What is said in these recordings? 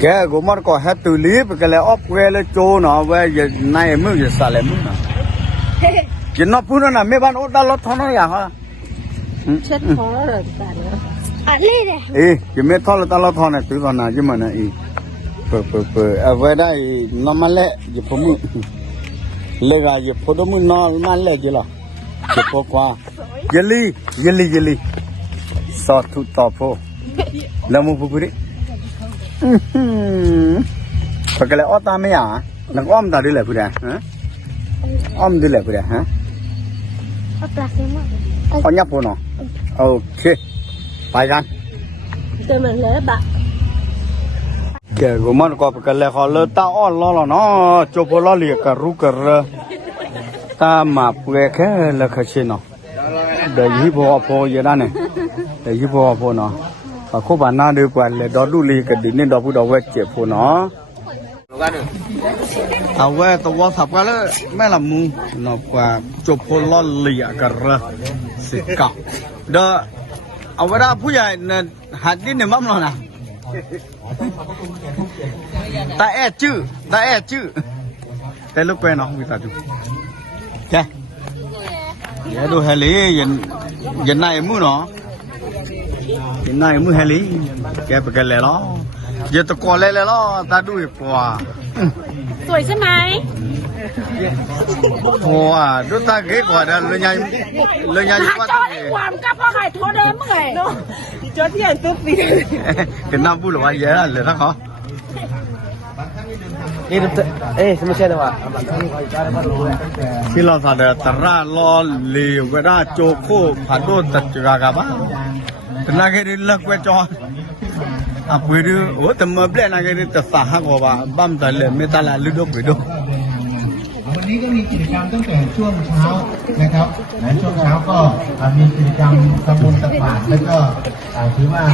แกกูมันก็ให้ตุลีไปกันแล้วออกเวลโจเนาะเว้ยนายมือจะสาเลมือนะกินน้ำพูนน่ะไม่บ้านโอ้ตลอดท้องนั่นอย่างฮะเช็ดท้องเลยแต่เนาะอะไรเนี่ยกินไม่ท้องตลอดท้องเนี่ยตัวก่อนนะจิมันนะเปิดเอาไว้ได้น้ำมันเละจะพมือเละจะพอดมือนอนมันเละจีละจะพอกว่าเยลี่สอดทุต่อพอแล้วมึงพูดดิปกติอ้อตาไม่อ่ะนักอ้อมตาดีเลยพูดฮะอ้อมดีเลยพูดฮะเอาปลาเซลมอนอ้อยับพูนโอเคไปกันเจอเหมือนเลยบะแกกูมันก็ปกติเขาเลิกตาอ้อนล้อเนาะจบพอล้อเลียกรู้กันเลยตามาเปื่อยแค่เลิกเช่นเนาะเดี๋ยวยี่ปัวพอเยอะนั่นเดี๋ยวยี่ปัวพอเนาะเขาบ้านน่าดูกว่าเลยดอดูลีกันดินนี่ดอกผู้ดอกเวทเจ็บพูเนาะเอาเวทตัวสับกันเลยแม่ละมูนอกว่าจบพอล้อเลียกันเลยสิกะเด้อเอาเวลาผู้ใหญ่เนี่ยหัดดินเนี่ยมั่มแล้วนะตาแอจื้อแต่ลูกเป็นน้องวิตาจูแกเดี๋ยวดูเฮลี่ยันนายมือเนาะยันนายมือเฮลี่แกไปกันเลยล้อยันตะกอนเลยล้อตาดูอีกกว่าสวยใช่ไหมโอ้ดูตาเก๋กว่าเดิมเลยยังกว่าความกับพ่อไข่โทษเดิมเมื่อไงเนาะเจ้าที่อันตุ๊บปีกันน้ำพูดหรือว่าเยอะเลยนะเขาสมัยเช่นว่าที่เราทำเดตระล้อเลี้ยวก็ได้โจโค่ผ่านโดนตัดจุกากาบ้าแต่นักเรียนเลิกไปจออ่ะไปดูโอ้แต่เมื่อเปลี่ยนนักเรียนจะสาหัสกว่าบ้ามแต่เลยไม่ตาละลุดไปดูวันนี้ก็มีกิจกรรมตั้งแต่ช่วงเช้านะครับช่วงเช้าก็มีกิจกรรมตำบลตะปาดแล้วก็ถือว่า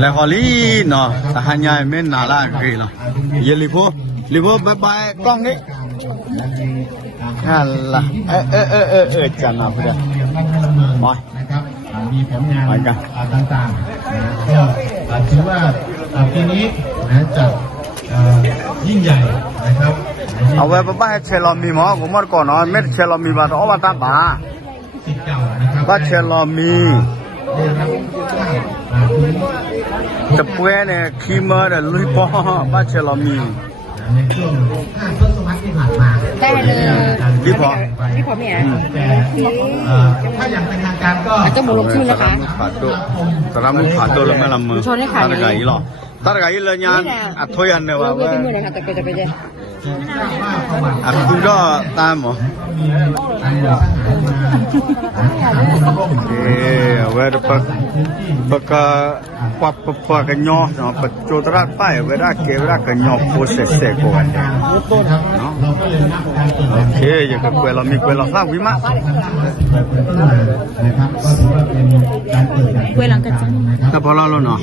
แล้วฮอลลี่เนาะแต่หันยายไม่น่าละกี่เนาะเยลิโพบายบายกล้องนี้ฮัลโหลจันนะพี่เด้อมานะครับมีผลงานต่างๆก็ถือว่าปีนี้จะยิ่งใหญ่นะครับเอาไว้บ้านเชลมีมั้งผมมาก่อนเนาะไม่เชลมีบ้านเอาไว้ตาบ้าบ้านเชลมีจะเพื่อนเนี่ยคีมาเนี่ยลุยป้อบ้านเชลมีในช่วง5 ทศวรรษที่ผ่านมาได้เลยที่พอเนี่ยแต่ถ้าอย่างเป็นทางการก็จะหมุนลงชื่อนะคะตรามุขาโตแล้วไม่ละมือตาไก่หรอตาไก่เลยยันอัดถ้วยอันเนี่ยว่าอัดคุณก็ตามหรอเวลาปักปักกันยอเนาะปัจจุบันไปเวลาเกี่ยวกับกันยอโพสเสกก่อนเนาะโอเคอย่างกับเรามีเราสร้างวิมะนะครับก็ถือว่าเป็นการเปิดเวลากันจังก็พอแล้วเนาะ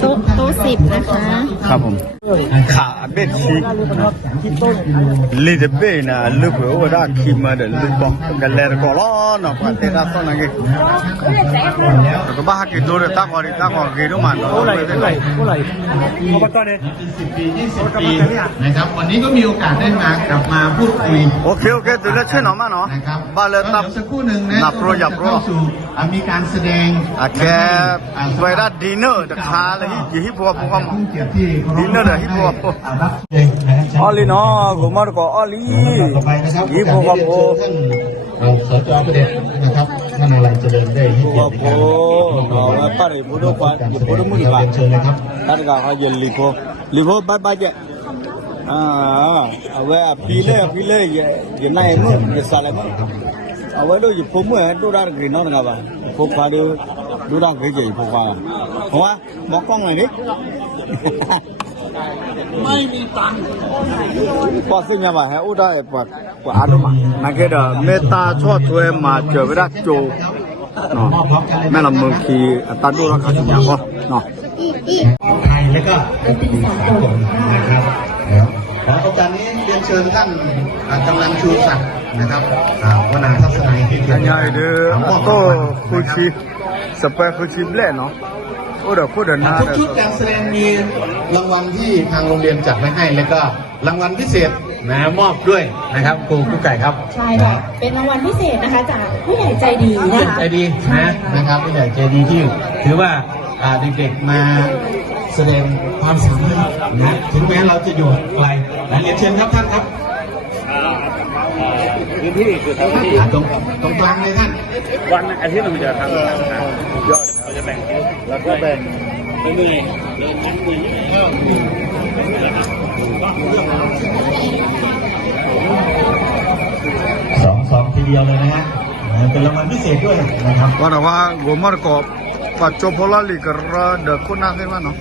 โต๊ะ10นะคะครับผมขาเบ็ดชีลีเดเบน่ะลูกหัวได้ขีมาเดลูกบอกกันเลยก็ล้อเนาะเตะรับต้นนั่นเองก็บ้ากี่ตัวตากอกี่ตัวมันอบตเนี่ย10 ปี 20 ปีนะครับวันนี้ก็มีโอกาสได้กลับมาพูดคุยโอเคตัวเล็กเช่นหนอมาเนาะบ้าเลยตับสักครู่หนึ่งนะโปรยับโปรมีการแสดงแกไวรัสดีเนอร์จะคาเลยฮิปโปพวกมันดีเนอร์ฮิปโปออลีเนาะกูมาก็ออลีฮิปโปพวกสจ.ประเด็นนะครับท่านอะไรเจริญได้ฮิปโปเราไปริบูโดกว่าฮิปโปมุนีบ้างท่านก็เขาเยลิโปบายบายเจ้เอาไว้ปีเล่ยันนายมึงจะสาเลยมั้งเอาไว้ดูฮิปโปมึงดูด้านกรีนอร์นะครับพวกเขาดูด้านกรีนพวกเขาหัวมองกล้องหน่อยดิไม่มีตังค์พอสิ่งนี้ว่าให้อุดได้ปวดอารมณ์นักเก็ตเมตตาชอบช่วยมาเจอเวลาโจเนาะแม่ลำเมืองคีตัดดูราคาจุดยางก็เนาะไทยแล้วก็นะครับขอโอกาสนี้เรียนเชิญท่านกำลังชูศักดิ์นะครับวนาทัศนัยที่เขียนใหญ่เด้อโต้คุชิสเปรคุชิเบลเนาะ โอ้เดี๋ยวพูดเดินหน้า ทุกชุดการแสดงมีรางวัลที่ทางโรงเรียนจัดไว้ให้แล้วก็รางวัลพิเศษนะมอบด้วยนะครับครูกุ๊กไก่ครับ ใช่ค่ะเป็นรางวัลพิเศษนะคะจากผู้ใหญ่ใจดีนะ ผู้ใหญ่ คะ ใจดีนะครับผู้ใหญ่ใจดีที่ถือว่าเด็กๆมาแสดงความสามารถนะถึงแม้เราจะอยู่ไกลนะเรียนเชิญครับท่านครับตรงกลางเลยท่าน วันอาทิตย์เราจะทำยอดเราจะแบ่งแล้วก็แบ่งไม่เหนื่อยสองทีเดียวเลยนะฮะเป็นรางวัลพิเศษด้วยนะครับ ว่าโกมันก็ปัจจุบันละลิกระเด็กคนนั้นใช่ไหมเนาะ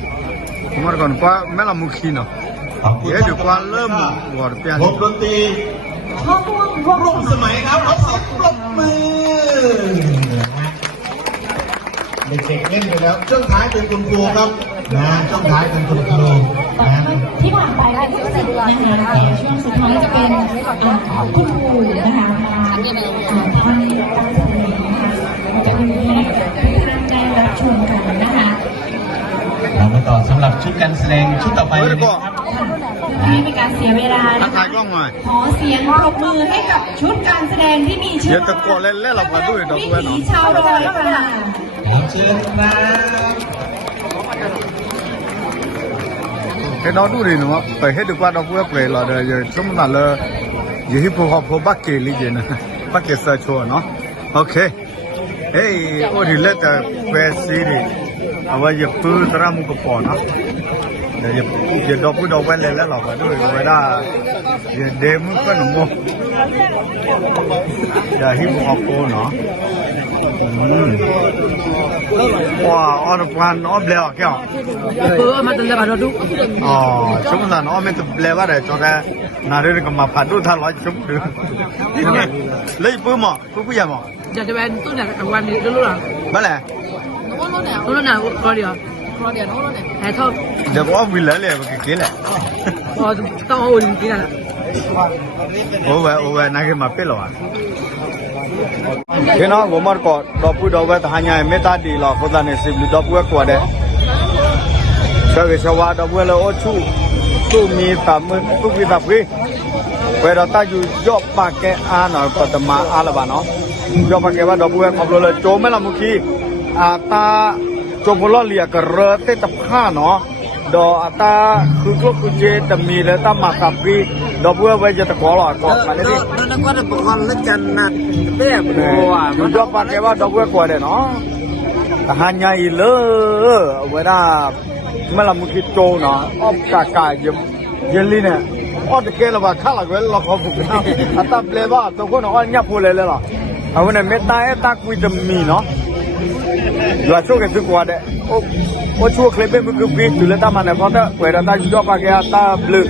โกมันก็ว่าแม่ละมุขีเนาะเดี๋ยวดูว่าเริ่มวอร์เปียน วงดนตรีร่วมสมัยครับขอเสียงปรบมือเด็กๆเล่นไปแล้วช่วงท้ายเป็นคุณครูครับนะช่วงท้ายเป็นคุณครูนะ ที่ผ่านไปก็จะดูนะคะแต่ช่วงสุดท้ายจะเป็นคุณครูนะคะทำการแสดงนะคะจะมีให้ท่านได้รับชมกันนะคะ เรามาต่อสำหรับชุดการแสดงชุดต่อไปเลยนะครับ ให้เป็นการเสียเวลา ทั นะ ก คะ ทายกล้องหน่อย ขอเสียงปรบมือให้กับชุดการแสดงที่มีชื่ เดี๋ยวตะโกนเล่นๆเราก็ดูดอกบัวเนาะ วิถีชาวดอยค่ะ ขอเชิญครับ เฮ้ยน้องดูดิหนูไปเฮ็ดดีกว่าดอกบัวเปลย์เราเดี๋ยวสมมุติเลยยี่หิบพอพอบักเกลิเจนะบักเกเซอร์ชัวเนาะโอเคเฮ้ยโอ้ดิเล็ดเวสีดิเอาไว้อย่าปื้อตรามุกปอนะเดี๋ยวอย่าดอกบัวดอกแว่นเลยแล้วเราก็ดูเวลาอย่าเดมุกันหนูอย่าหิบพอพอเนาะว้าออนพันออบเลวแก้ว มาตั้งแต่บ้านเราดู อ๋อชุมนั้นอ๋อมันจะเลวอะไรจอแกนาเรื่องก็มาพัดดูท่านร้อยชุมดูเลยปื้มอ่ะปื้มยังอ่ะ จะเป็นตู้เนี่ยกับวันนี้รู้หรือ มาเลย รู้แล้วนะรอเดียวหายทอด เดี๋ยวว่าวิลเลยมันกี่แหละ พอต้องเอาอุ่นกินอ่ะ โอ้เว้นักมาเป็นหรอเห็นน้องผมมาก่อนดอกพุดดอกเว้ทหารใหญ่เมตตาดีหรอคนละเนี่ยสิบดอกเว้กว่าเด้เชื่อชาวดอกเว้แล้วโอ้ชูตู้มีตามือตู้มีตาพี่เวลาตาอยู่ยอบปากแกอ่านหน่อยก็จะมาอ่านละบ้านเนาะยอบปากแกว่าดอกเว้ขับรถเลยโจไม่ละมุขีตาโจมล้อเลียกเรือเตะตะผ้าเนาะดอกตาคือก็คือเจตมีแล้วตามาขับพี่ดอกเว้ไว้จะตะขอหลอดก่อนมาได้ดิ แล้วก็จะประคองเล่นกันนะแบบโอ้อ่ะ อยู่ยอบปากแกว่าดอกเว้กว่าเด้เนาะหารใหญ่เลยเวลาไม่ละมุขีโจเนาะอ้อมกากายเยลลี่เนี่ยอ้อตะเกลว่าข้าหลักเว้เราขอฝึกนะตาเปลว่าตัวคนอ้อเนี่ยพูดเลยเหรอเอาเนี่ยเมตตาตาคุยจะมีเนาะอยู่ช่วงกันทุกวันเด้โอ้ช่วงเคลเบมันคือปีจุลตามันเนี่ยพอตะเวลาตาอยู่ยอบปากแกตาบลึ